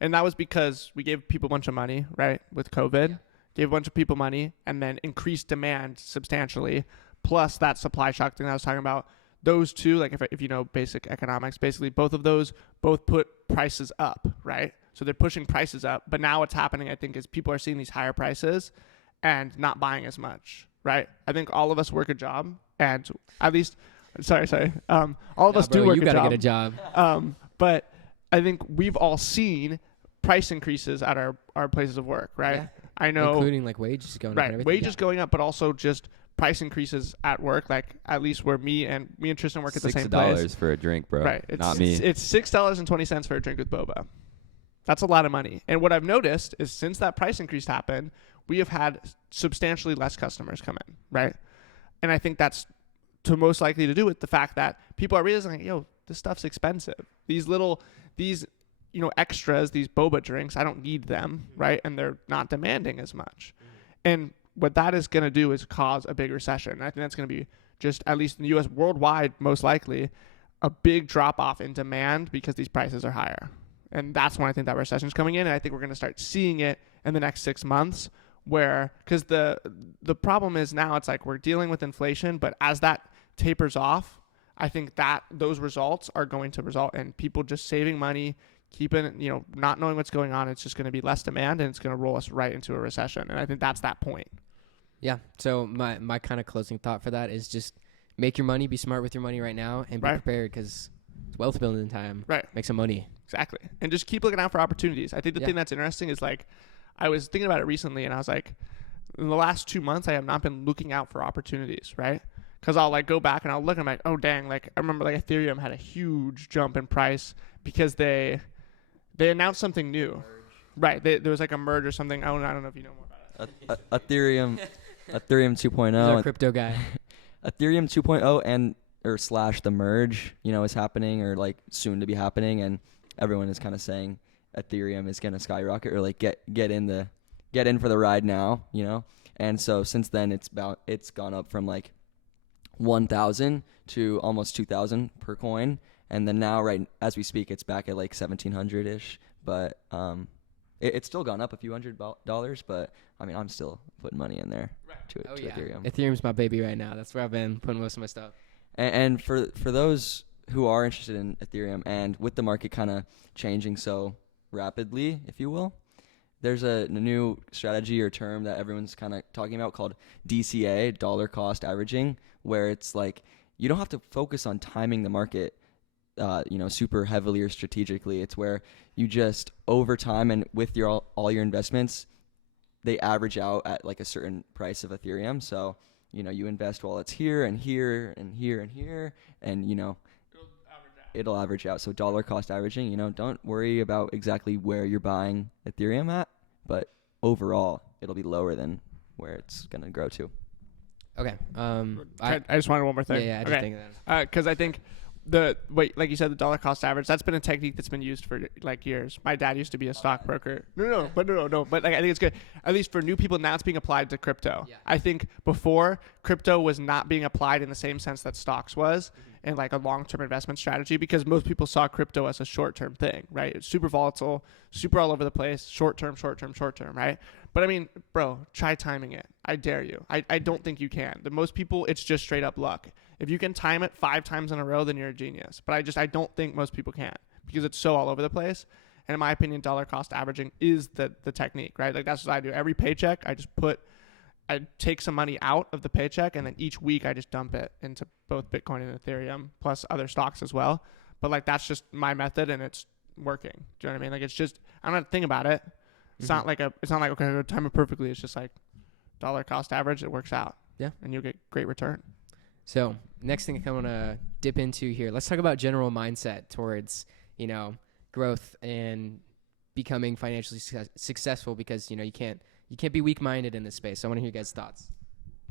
And that was because we gave people a bunch of money, right, with COVID. Gave a bunch of people money and then increased demand substantially. Plus that supply shock thing that I was talking about. Those two, like if you know basic economics, basically both of those both put prices up, right? So they're pushing prices up. But now what's happening, I think, is people are seeing these higher prices and not buying as much, right? I think all of us work a job, and at least, sorry, all of us do work you a gotta job. get a job. But I think we've all seen price increases at our places of work, right? Yeah. I know, including like wages going up. And right? everything. Wages going up, but also just price increases at work. Like at least where me and Tristan work at the same place. $6 for a drink, bro. Right. It's, Not me. It's $6.20 for a drink with boba. That's a lot of money. And what I've noticed is since that price increase happened, we have had substantially less customers come in, right? And I think that's most likely to do with the fact that people are realizing, yo, this stuff's expensive. These extras, these boba drinks, I don't need them, right? And they're not demanding as much. And what that is going to do is cause a big recession. And I think that's going to be just, at least in the U.S., worldwide, most likely, a big drop-off in demand because these prices are higher. And that's when I think that recession is coming in. And I think we're going to start seeing it in the next 6 months because the problem is now it's like we're dealing with inflation, but as that tapers off, I think that those results are going to result in people just saving money, keeping, not knowing what's going on. It's just going to be less demand and it's going to roll us right into a recession. And I think that's that point. Yeah. So my kind of closing thought for that is just make your money, be smart with your money right now, and be prepared because it's wealth building time. Right. Make some money. Exactly. And just keep looking out for opportunities. I think the thing that's interesting is like, I was thinking about it recently and I was like, in the last 2 months, I have not been looking out for opportunities, right? Because I'll like go back and I'll look and I'm like, oh dang, like I remember like Ethereum had a huge jump in price because they announced something new. Right. There was like a merge or something. I don't know if you know more about it. Ethereum 2.0. He's our crypto guy. Ethereum 2.0 and or / the merge, is happening or like soon to be happening, and everyone is kind of saying Ethereum is gonna skyrocket or like get in for the ride now, And so since then it's gone up from like 1,000 to almost 2,000 per coin, and then now right as we speak it's back at like 1,700 ish, but it's still gone up a few $100, but I mean I'm still putting money in there to Ethereum. Ethereum's my baby right now. That's where I've been putting most of my stuff. And for those who are interested in Ethereum, and with the market kind of changing so rapidly, if you will, there's a new strategy or term that everyone's kind of talking about called DCA, dollar cost averaging, where it's like you don't have to focus on timing the market, super heavily or strategically. It's where you just over time and with all your investments, they average out at like a certain price of Ethereum. So you invest while it's here and here and here and here, and it'll average out. So dollar cost averaging, don't worry about exactly where you're buying Ethereum at, but overall it'll be lower than where it's going to grow to. Okay. I just wanted one more thing. Yeah, I just think of that. Because I think like you said, the dollar cost average, that's been a technique that's been used for like years. My dad used to be a stockbroker. No. But like, I think it's good. At least for new people, now it's being applied to crypto. Yeah. I think before, crypto was not being applied in the same sense that stocks was in like a long-term investment strategy, because most people saw crypto as a short-term thing, right? It's super volatile, super all over the place, short-term, right? But I mean, bro, try timing it. I dare you. I don't think you can. The most people, it's just straight up luck. If you can time it 5 times in a row, then you're a genius. But I don't think most people can, because it's so all over the place. And in my opinion, dollar cost averaging is the technique, right? Like that's what I do. Every paycheck, I take some money out of the paycheck, and then each week I just dump it into both Bitcoin and Ethereum, plus other stocks as well. But like that's just my method, and it's working. Do you know what I mean? Like it's just, I don't have to think about it. It's not like okay, I time it perfectly. It's just like dollar cost average. It works out. Yeah, and you'll get great return. So next thing I want to dip into here, let's talk about general mindset towards, growth and becoming financially successful, because, you can't be weak-minded in this space. So I want to hear you guys' thoughts.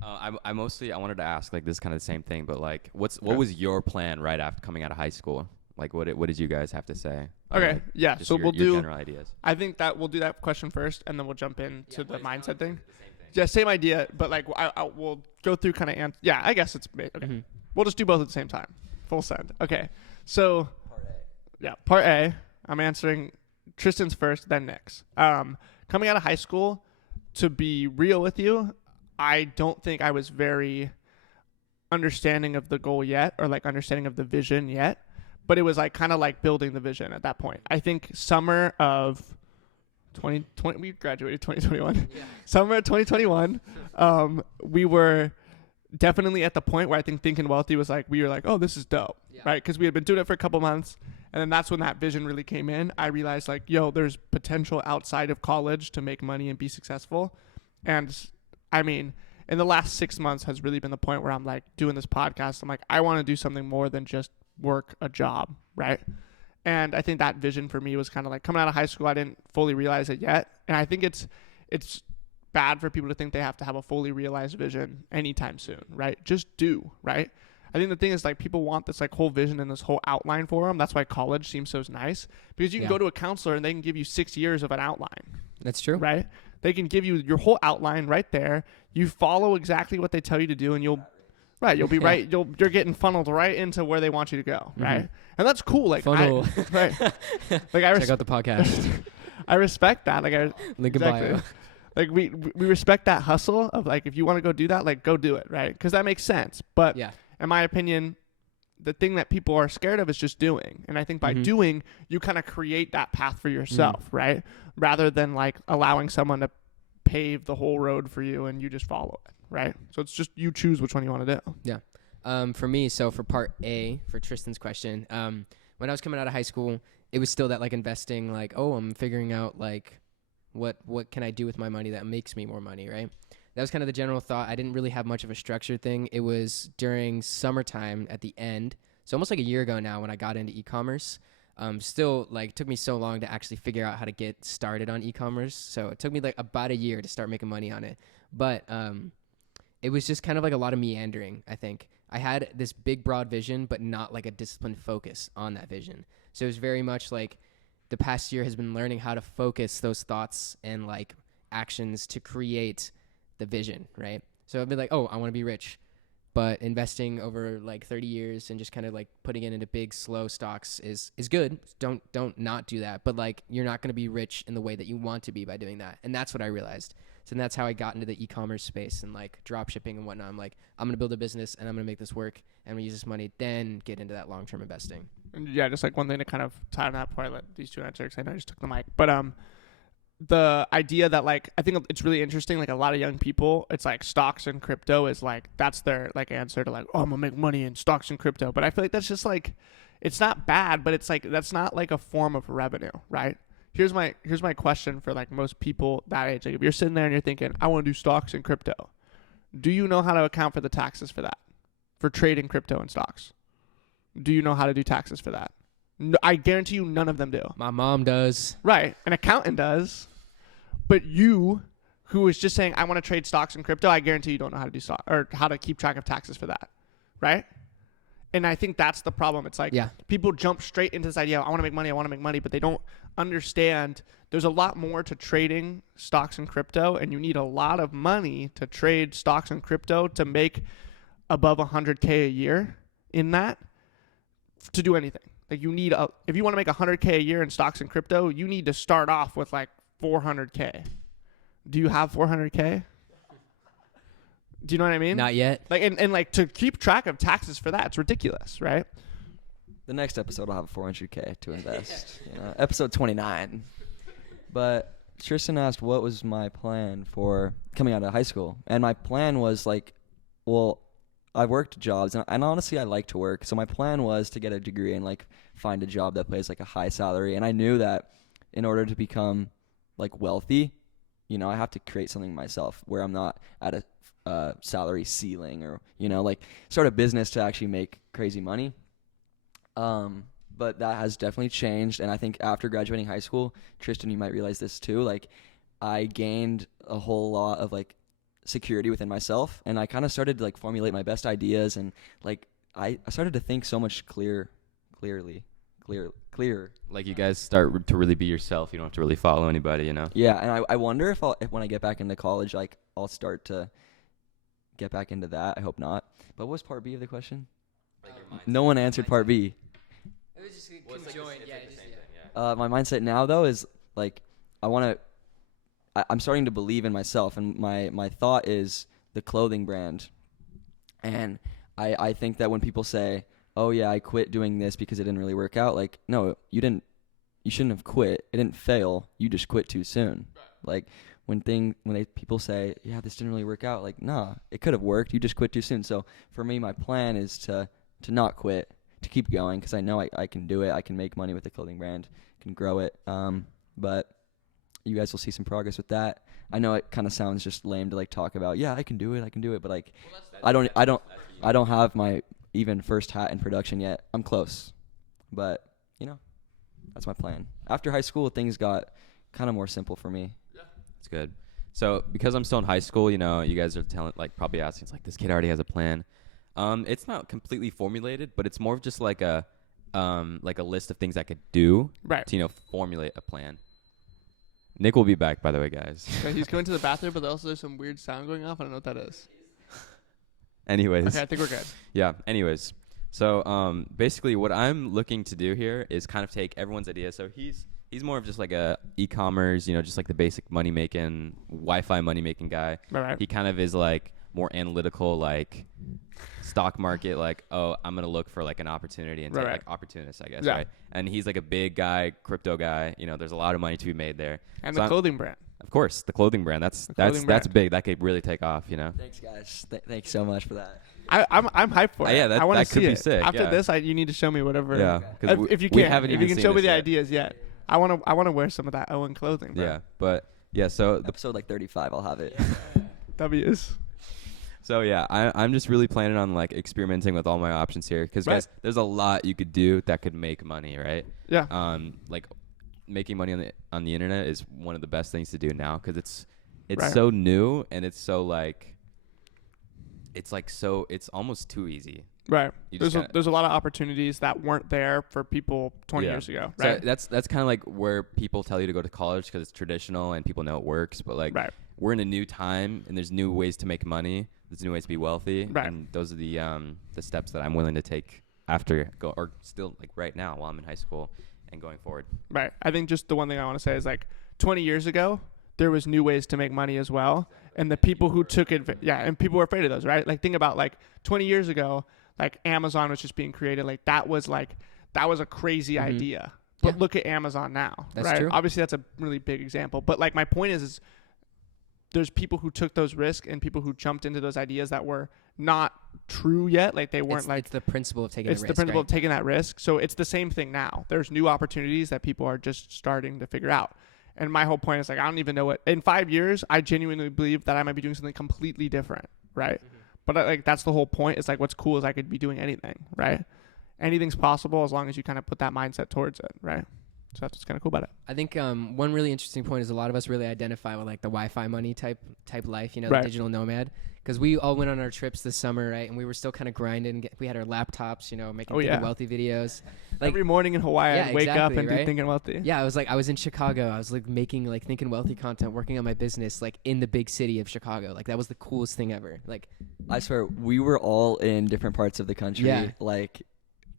I wanted to ask, like, this is kind of the same thing, but like, what was your plan right after coming out of high school? Like, what did you guys have to say? Okay, yeah. So we'll do general ideas. I think that we'll do that question first, and then we'll jump into the mindset thing. Yeah, same idea, but like I will go through kind of yeah, I guess it's okay. Mm-hmm. We'll just do both at the same time. Full send. Okay. So part A. I'm answering Tristan's first, then Nick's. Coming out of high school, to be real with you, I don't think I was very understanding of the goal yet, or like understanding of the vision yet, but it was like kind of like building the vision at that point. I think summer of 2020, we graduated 2021. Yeah. Summer of 2021, we were definitely at the point where I think Think and Wealthy was like, we were like, oh, this is dope, right? Because we had been doing it for a couple months, and then that's when that vision really came in. I realized like, yo, there's potential outside of college to make money and be successful. And I mean, in the last 6 months has really been the point where I'm like doing this podcast. I'm like, I want to do something more than just work a job, right? And I think that vision for me was kind of like coming out of high school. I didn't fully realize it yet. And I think it's bad for people to think they have to have a fully realized vision anytime soon, right? Just do, right? I think the thing is like people want this like whole vision and this whole outline for them. That's why college seems so nice, because you can go to a counselor and they can give you 6 years of an outline. That's true. Right? They can give you your whole outline right there. You follow exactly what they tell you to do, and you'll be right. You're getting funneled right into where they want you to go, right? And that's cool. Like, funnel. Right? Like Check out the podcast. I respect that. Like, link in bio. Like we respect that hustle of like, if you want to go do that, like go do it, right? Because that makes sense. But in my opinion, the thing that people are scared of is just doing. And I think by doing, you kind of create that path for yourself, right? Rather than like allowing someone to pave the whole road for you and you just follow it, right? So it's just you choose which one you want to do. Yeah. For me, so for part A, for Tristan's question, when I was coming out of high school, it was still that like investing, like, oh, I'm figuring out like what can I do with my money that makes me more money, right? That was kind of the general thought. I didn't really have much of a structured thing. It was during summertime at the end, so almost like a year ago now, when I got into e-commerce. Still, like, took me so long to actually figure out how to get started on e-commerce. So it took me like about a year to start making money on it. But it was just kind of like a lot of meandering, I think. I had this big, broad vision, but not like a disciplined focus on that vision. So it was very much like the past year has been learning how to focus those thoughts and like actions to create the vision, right? So I've been like, oh, I want to be rich, but investing over like 30 years and just kind of like putting it into big, slow stocks is good. Don't not do that. But like, you're not going to be rich in the way that you want to be by doing that. And that's what I realized. So that's how I got into the e-commerce space and like drop shipping and whatnot. I'm like, I'm going to build a business and I'm going to make this work and I'm going to use this money, then get into that long-term investing. And yeah, just like one thing to kind of tie on that before I let these two answer, because I know I just took the mic. But the idea that like, I think it's really interesting, like a lot of young people, it's like stocks and crypto is like, that's their like answer to like, oh, I'm gonna make money in stocks and crypto. But I feel like that's just like, it's not bad, but it's like, that's not like a form of revenue, right? Here's my question for like most people that age. Like if you're sitting there and you're thinking, I want to do stocks and crypto, do you know how to account for the taxes for that? For trading crypto and stocks? Do you know how to do taxes for that? No, I guarantee you none of them do. My mom does. Right. An accountant does. But you, who is just saying, I want to trade stocks and crypto, I guarantee you don't know how to do stock or how to keep track of taxes for that. Right? And I think that's the problem. It's like people jump straight into this idea, I want to make money, but they don't understand there's a lot more to trading stocks and crypto, and you need a lot of money to trade stocks and crypto to make above 100K a year in that to do anything. Like you need if you want to make 100K a year in stocks and crypto, you need to start off with like 400K. Do you have 400K? Do you know what I mean? Not yet. Like and like to keep track of taxes for that, it's ridiculous, right? The next episode I'll have 400K to invest. Episode 29. But Tristan asked what was my plan for coming out of high school. And my plan was like, well, I've worked jobs and honestly I like to work. So my plan was to get a degree and like find a job that pays like a high salary. And I knew that in order to become like wealthy, I have to create something myself where I'm not at a salary ceiling or, like start a business to actually make crazy money. But that has definitely changed. And I think after graduating high school, Tristan, you might realize this too. Like I gained a whole lot of like security within myself. And I kind of started to like formulate my best ideas. And like, I started to think so much clearly. clearer. Like you guys start to really be yourself. You don't have to really follow anybody, you know? Yeah, and I wonder if when I get back into college, like I'll start to get back into that. I hope not. But what was part B of the question? No one answered part B. It was just conjoined. My mindset now though is like I'm starting to believe in myself, and my thought is the clothing brand. And I think that when people say, oh yeah, I quit doing this because it didn't really work out, like, no, you shouldn't have quit. It didn't fail. You just quit too soon. Like when people say, yeah, this didn't really work out, like, nah, it could have worked. You just quit too soon. So for me, my plan is to not quit, to keep going, because I know I can do it. I can make money with the clothing brand, can grow it. But you guys will see some progress with that. I know it kind of sounds just lame to like talk about, yeah, I can do it, but like, I don't have my even first hat in production yet. I'm close, but that's my plan. After high school, things got kind of more simple for me. That's good. So because I'm still in high school, you guys are probably asking, it's like, this kid already has a plan. It's not completely formulated, but it's more of just like a list of things I could do to formulate a plan. Nick will be back, by the way, guys. Okay, he's going to the bathroom, but also there's some weird sound going off. I don't know what that is. Anyways. Okay, I think we're good. Yeah, anyways. So basically what I'm looking to do here is kind of take everyone's idea. So he's more of just like a e-commerce, just like the basic money-making, Wi-Fi money-making guy. Right. He kind of is like more analytical, like stock market, like, oh, I'm going to look for like an opportunity and take like opportunists, I guess, right? And he's like a big guy, crypto guy. There's a lot of money to be made there. And so the clothing brand. Of course, the clothing brand. That's big. That could really take off, Thanks, guys. Thanks so much for that. I'm hyped for it. Yeah, I want to that could see be it. sick. After this, you need to show me whatever. Yeah, if you can show me the ideas yet. I want to wear some of that Owen clothing. Bro. Yeah, but yeah. So episode like 35, I'll have it. W's. So yeah, I'm just really planning on like experimenting with all my options here, because guys, there's a lot you could do that could make money, right? Yeah. Like making money on the internet is one of the best things to do now, because it's Right. so new, and it's so like it's almost too easy. Right. There's a lot of opportunities that weren't there for people 20 years ago. Right. So that's kind of like where people tell you to go to college because it's traditional and people know it works. But like we're in a new time, and there's new ways to make money. There's new ways to be wealthy. Right. And those are the steps that I'm willing to take after or still like right now while I'm in high school and going forward. Right. I think just the one thing I want to say is like 20 years ago, there was new ways to make money as well. And the people who took it, and people were afraid of those, right? Like think about like 20 years ago, like Amazon was just being created. Like that was a crazy idea. But look at Amazon now, That's right? true. Obviously that's a really big example. But like my point is there's people who took those risks and people who jumped into those ideas that were not true yet. Like they weren't it's the principle of taking it's a risk. the principle right? of taking that risk. So it's the same thing now. There's new opportunities that people are just starting to figure out. And my whole point is like, I don't even know what, in 5 years, I genuinely believe that I might be doing something completely different. Right. But like, that's the whole point. It's like, what's cool is I could be doing anything, right? Anything's possible as long as you kind of put that mindset towards it. Right. So that's what's kind of cool about it. I think one really interesting point is a lot of us really identify with like the Wi-Fi money type life, the digital nomad, because we all went on our trips this summer, right? And we were still kind of grinding. We had our laptops, making Thinking Wealthy videos. Like every morning in Hawaii, I'd wake up and do right? Thinking Wealthy. Yeah, I was in Chicago. I was like making like Thinking Wealthy content, working on my business like in the big city of Chicago. Like that was the coolest thing ever. Like I swear, we were all in different parts of the country. Like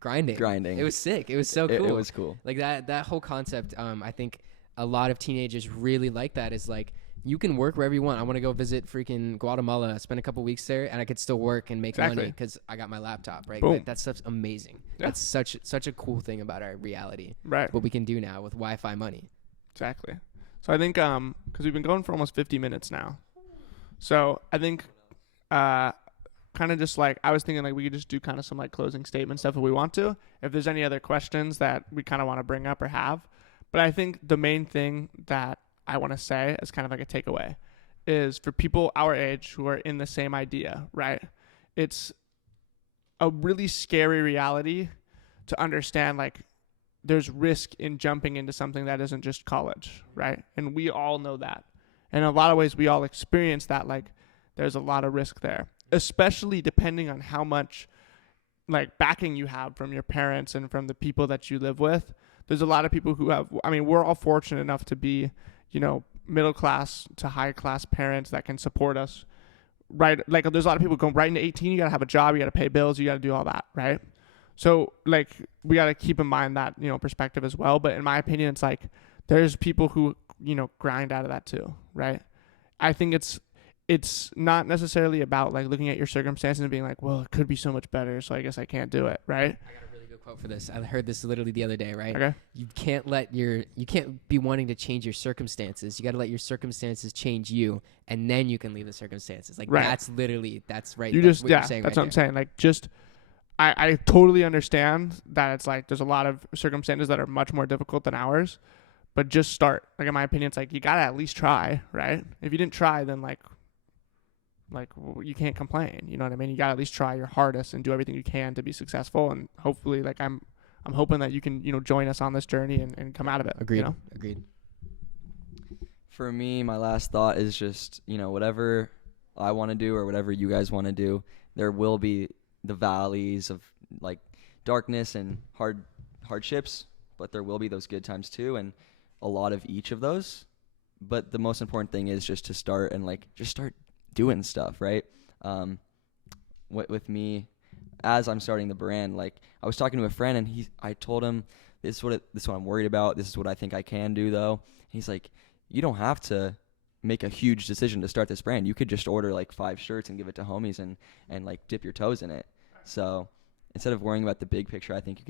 grinding. It was sick. It was so cool. It was cool. Like that whole concept. I think a lot of teenagers really like that. Is like you can work wherever you want. I want to go visit freaking Guatemala, spend a couple weeks there, and I could still work and make money because I got my laptop. Right. Boom. Like, that stuff's amazing. Yeah. That's such a cool thing about our reality. Right. What we can do now with Wi-Fi money. Exactly. So I think because we've been going for almost 50 minutes now, so I think kind of just like I was thinking like we could just do kind of some like closing statement stuff if we want to. If there's any other questions that we kind of want to bring up or have, but I think the main thing that I want to say as kind of like a takeaway is for people our age who are in the same idea, right? It's a really scary reality to understand like there's risk in jumping into something that isn't just college, right? And we all know that. And in a lot of ways we all experience that, like there's a lot of risk there, especially depending on how much like backing you have from your parents and from the people that you live with. There's a lot of people who have, I mean, we're all fortunate enough to be, you know, middle class to high class parents that can support us, right? Like there's a lot of people going right into 18, you got to have a job, you got to pay bills, you got to do all that, right? So like we got to keep in mind that, you know, perspective as well. But in my opinion, it's like there's people who, you know, grind out of that too, right? I think it's not necessarily about like looking at your circumstances and being like, well, it could be so much better, so I guess I can't do it, right? I got a really good quote for this. I heard this literally the other day, right? Okay. You can't be wanting to change your circumstances. You got to let your circumstances change you, and then you can leave the circumstances. Like Right. that's right. You that's just, what yeah, you're saying that's right what I'm saying. Like just, I totally understand that it's like there's a lot of circumstances that are much more difficult than ours, but just start. Like in my opinion, it's like you gotta at least try, right? If you didn't try, then like you can't complain. You know what I mean? You gotta at least try your hardest and do everything you can to be successful. And hopefully, like I'm hoping that you can, you know, join us on this journey and come out of it. Agreed. You know? Agreed. For me, my last thought is just, you know, whatever I want to do or whatever you guys want to do, there will be the valleys of like darkness and hardships, but there will be those good times too, and a lot of each of those. But the most important thing is just to start and like just start doing stuff, right? With me, as I'm starting the brand, like I was talking to a friend and I told him this is what I'm worried about. This is what I think I can do though. He's like, you don't have to make a huge decision to start this brand. You could just order like 5 shirts and give it to homies and like dip your toes in it. So instead of worrying about the big picture, I think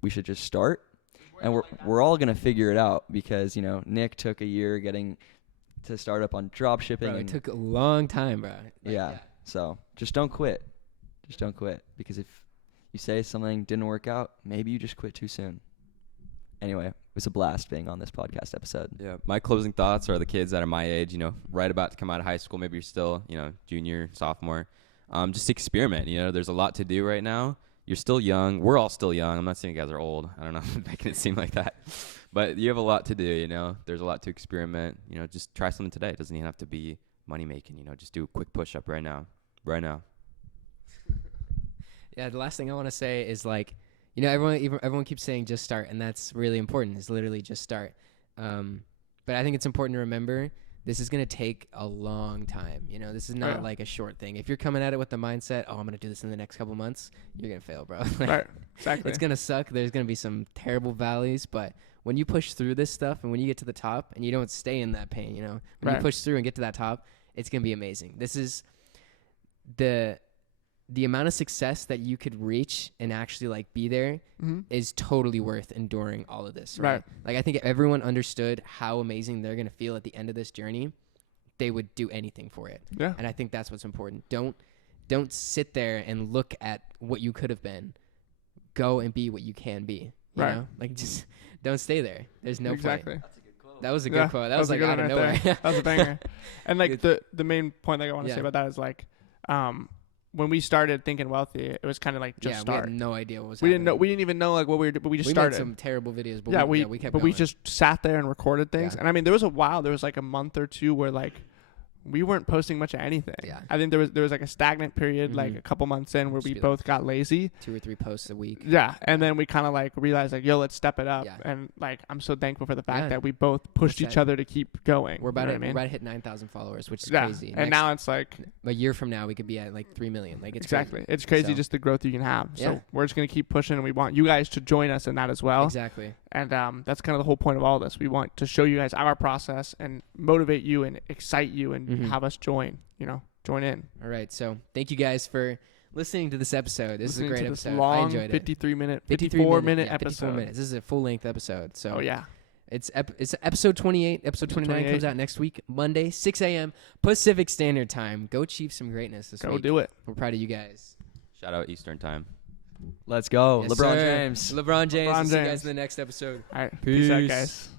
we should just start, and we're all gonna figure it out, because you know Nick took a year getting to start up on drop shipping. Bro, it took a long time, bro. Yeah. So just don't quit. Just don't quit, because if you say something didn't work out, maybe you just quit too soon. Anyway, it was a blast being on this podcast episode. Yeah, my closing thoughts are the kids that are my age, you know, right about to come out of high school. Maybe you're still, you know, junior, sophomore. Just experiment. You know, there's a lot to do right now. You're still young. We're all still young. I'm not saying you guys are old. I don't know, making it seem like that. But you have a lot to do, you know. There's a lot to experiment. You know, just try something today. It doesn't even have to be money making. You know, just do a quick push up right now. Right now. Yeah, the last thing I want to say is like, you know, everyone keeps saying just start, and that's really important. It's literally just start. But I think it's important to remember this is going to take a long time. You know, this is not like a short thing. If you're coming at it with the mindset, oh, I'm going to do this in the next couple months, you're going to fail, bro. Right. Exactly. It's going to suck. There's going to be some terrible valleys, but when you push through this stuff and when you get to the top and you don't stay in that pain, you know, when you push through and get to that top, it's going to be amazing. This is the amount of success that you could reach and actually like be there is totally worth enduring all of this. Right. Like I think if everyone understood how amazing they're going to feel at the end of this journey, they would do anything for it. Yeah. And I think that's what's important. Don't sit there and look at what you could have been. Go and be what you can be. You know? Like just don't stay there. There's no point. That's a good quote. That was a good quote. That was like out of nowhere. That was a banger. And like the main point that I want to say about that is like, when we started Thinking Wealthy, it was kind of like just start. We had no idea what was happening. We didn't even know like what we were doing, but we just started. We made some terrible videos, but we kept going. We just sat there and recorded things. And I mean, there was like a month or two where like we weren't posting much of anything. Yeah. I think there was like a stagnant period, like a couple months in, where we both got lazy. 2 or 3 posts a week. Yeah. And then we kind of like realized like, yo, let's step it up. Yeah. And like, I'm so thankful for the fact that we both pushed each other to keep going. We're about to hit 9,000 followers, which is crazy. And now it's like a year from now, we could be at like 3 million. Like it's exactly. Crazy. It's crazy just the growth you can have. So we're just going to keep pushing, and we want you guys to join us in that as well. Exactly. And that's kind of the whole point of all this. We want to show you guys our process and motivate you and excite you and have us join in. All right. So thank you guys for listening to this episode. This is a great episode. Long, I enjoyed it. 54 minute episode. 54 minutes. This is a full-length episode. So yeah. It's episode 28. Episode 29 comes out next week, Monday, 6 a.m. Pacific Standard Time. Go achieve some greatness this week. Go do it. We're proud of you guys. Shout out Eastern Time. Let's go. Yes, LeBron sir. James. LeBron James. See you guys in the next episode. All right. Peace out, guys.